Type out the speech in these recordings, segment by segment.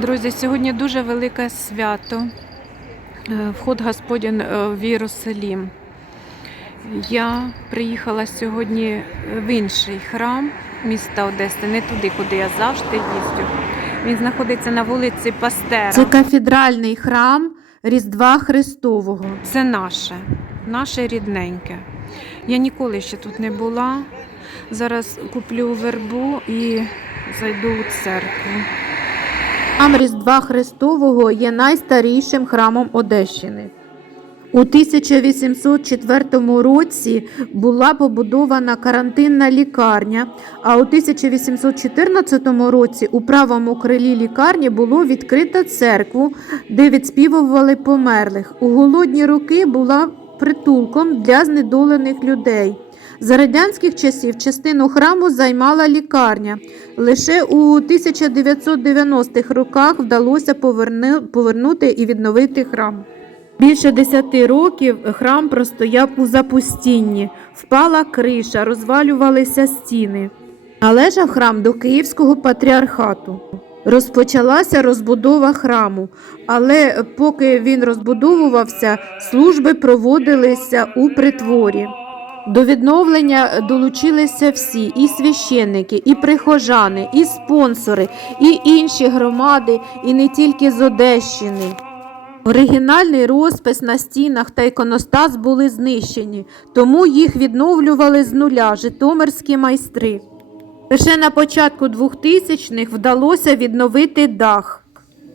Друзі, сьогодні дуже велике свято. Е, Вход Господень е, в Єрусалім. Я приїхала сьогодні в інший храм міста Одеси, не туди, куди я завжди їздю. Він знаходиться на вулиці Пастера. Це кафедральний храм Різдва Христового. Це наше, наше рідненьке. Я ніколи ще тут не була. Зараз куплю вербу і зайду у церкву. Храм Різдва Христового є найстарішим храмом Одещини. У 1804 році була побудована карантинна лікарня, а у 1814 році у правому крилі лікарні було відкрито церкву, де відспівували померлих. У голодні роки була притулком для знедолених людей. За радянських часів частину храму займала лікарня. Лише у 1990-х роках вдалося повернути і відновити храм. Більше десяти років храм простояв у запустінні, впала криша, розвалювалися стіни. Належав храм до Київського патріархату. Розпочалася розбудова храму, але поки він розбудовувався, служби проводилися у притворі. До відновлення долучилися всі і священники, і прихожани, і спонсори, і інші громади, і не тільки з Одещини. Оригінальний розпис на стінах та іконостас були знищені, тому їх відновлювали з нуля житомирські майстри. Лише на початку 2000-х вдалося відновити дах.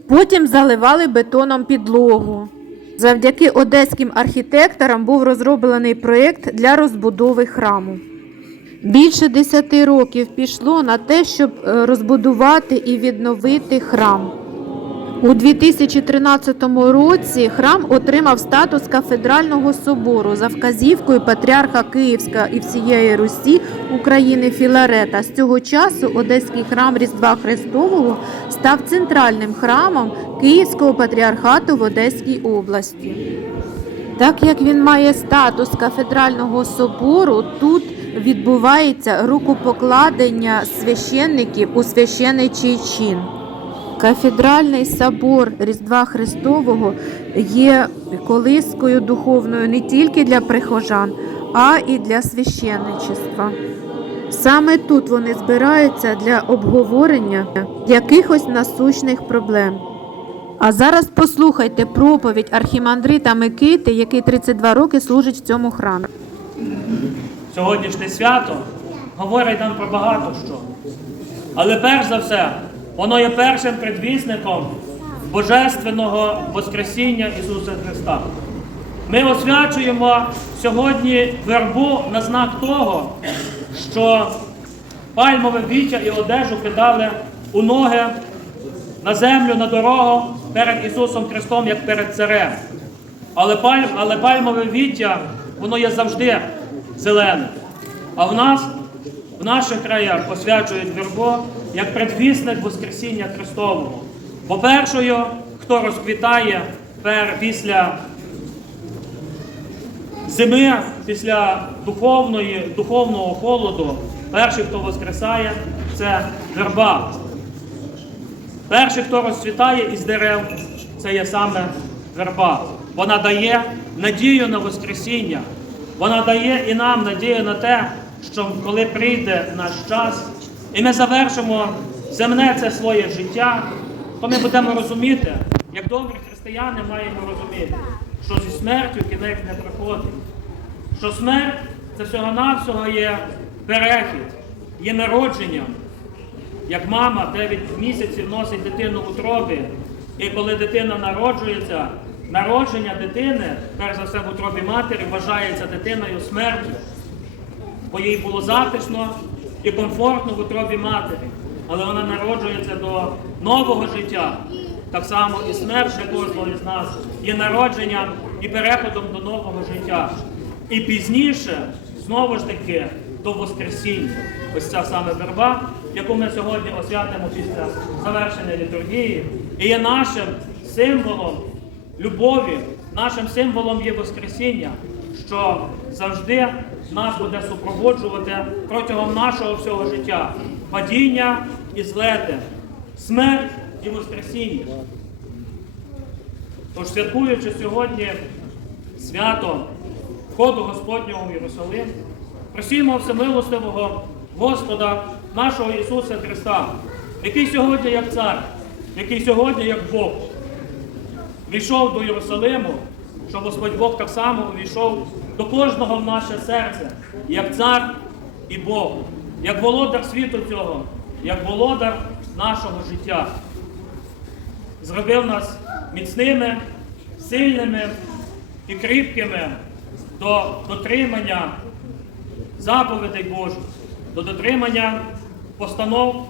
Потім заливали бетоном підлогу. Завдяки одеським архітекторам був розроблений проєкт для розбудови храму. Більше 10 років пішло на те, щоб е, розбудувати і відновити храм. У 2013 році храм отримав статус кафедрального собору за вказівкою патріарха Київська і всієї Русі України Філарета. З цього часу Одеський храм Різдва Христового став центральним храмом Київського патріархату в Одеській області. Так як він має статус кафедрального собору, тут відбувається рукопокладення священників у священичий чин. Кафедральний собор Різдва Христового є колискою духовною не тільки для прихожан, а і для священничества. Саме тут вони збираються для обговорення якихось насущних проблем. А зараз послухайте проповідь архімандрита Микити, який 32 роки служить в цьому храмі. Сьогоднішнє свято говорить нам про багато що. Але перш за все, воно є першим предвісником Божественного Воскресіння Ісуса Христа. Ми освячуємо сьогодні вербу на знак того, що пальмове віття і одежу кидали у ноги на землю, на дорогу перед Ісусом Христом, як перед царем. Але, пальм, але пальмове віття, воно є завжди зелене. А в нас, в наших краях, посвячують вербу як предвісник Воскресіння Христового. Бо першою, хто розквітає після зими, після духовної, духовного холоду, перший, хто воскресає, це верба. Перший, хто розцвітає із дерев, це є саме верба. Вона дає надію на Воскресіння. Вона дає і нам надію на те, що коли прийде наш час, і ми завершимо земне це своє життя, то ми будемо розуміти, як добрі християни маємо розуміти, що зі смертю кінець не приходить. Що смерть це всього-навсього є перехід, є народженням. Як мама 9 місяців носить дитину в утробі, і коли дитина народжується, народження дитини, перш за все в утробі матері, вважається дитиною смертю, бо їй було затишно і комфортно в утробі матері. Але вона народжується до нового життя. Так само і смерть кожного із нас є народженням і переходом до нового життя. І пізніше, знову ж таки, до Воскресіння. Ось ця саме верба, яку ми сьогодні освятимо після завершення літургії, і є нашим символом любові, нашим символом є Воскресіння, що завжди нас буде супроводжувати протягом нашого всього життя падіння і злети, смерть і Воскресіння. Тож, святкуючи сьогодні свято входу Господнього в Єрусалим, просімо всемилостивого Господа нашого Ісуса Христа, який сьогодні як цар, який сьогодні як Бог, війшов до Єрусалиму, щоб Господь Бог так само увійшов до кожного в наше серце, як цар і Бог, як володар світу цього, як володар нашого життя. Зробив нас міцними, сильними і кріпкими до дотримання заповідей Божих, до дотримання постанов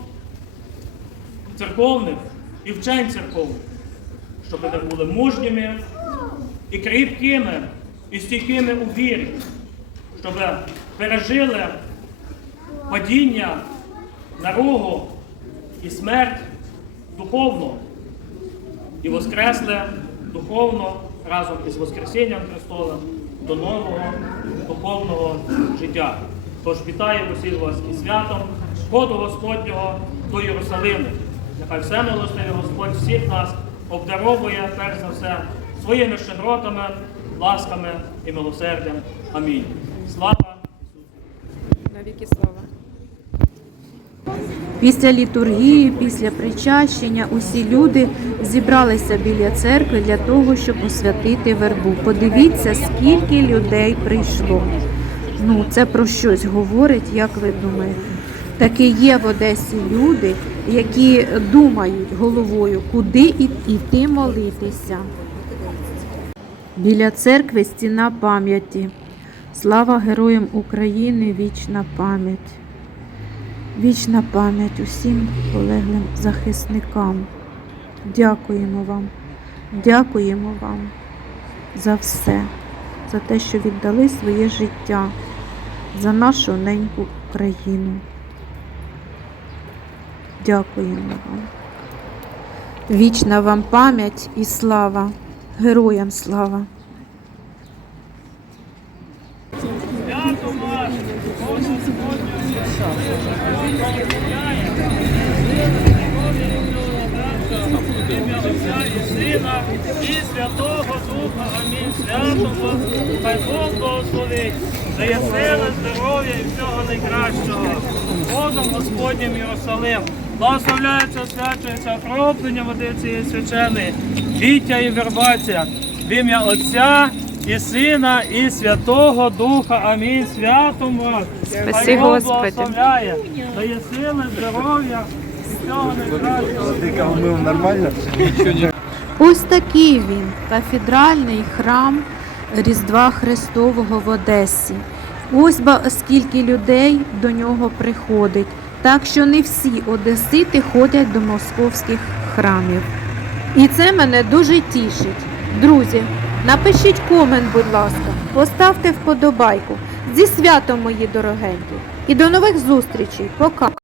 церковних і вчень церковних, щоб ми були мужніми і кріпкими, і стійкими у вірі, щоб пережили падіння, наругу і смерть духовно і воскресли духовно разом із Воскресінням Христовим до нового духовного життя. Тож вітаю усіх вас із святом, входу Господнього до Єрусалиму. Нехай все милостивий Господь всіх нас обдаровує, перш за все, своїми щедротами, ласками і милосердям. Амінь. Слава Ісусу! Навіки слава. Після літургії, після причащення усі люди зібралися біля церкви для того, щоб освятити вербу. Подивіться, скільки людей прийшло. Ну, це про щось говорить, як ви думаєте? Таки є в Одесі люди, які думають головою, куди йти молитися. Біля церкви стіна пам'яті. Слава героям України, вічна пам'ять. Вічна пам'ять усім полеглим захисникам. Дякуємо вам, дякуємо вам за все, за те, що віддали своє життя за нашу неньку Україну. Дякуємо вам. Вічна вам пам'ять і слава, героям слава. І Святого Духа. Амінь. Свято хай Бог благословить, дає сили, здоров'я і всього найкращого. Ходом Господнім Єрусалим. Благословляється, освячується окроплення води цієї свяченої, віття і вербація. В ім'я Отця і Сина, і Святого Духа. Амінь. Святом вас. Хай Бог благословляє, дає сили, здоров'я і всього найкращого. Нормально? Ось такий він, кафедральний храм Різдва Христового в Одесі. Ось ба скільки людей до нього приходить. Так що не всі одесити ходять до московських храмів. І це мене дуже тішить. Друзі, напишіть комент, будь ласка, поставте вподобайку. Зі святом, мої дорогенькі. І до нових зустрічей. Пока.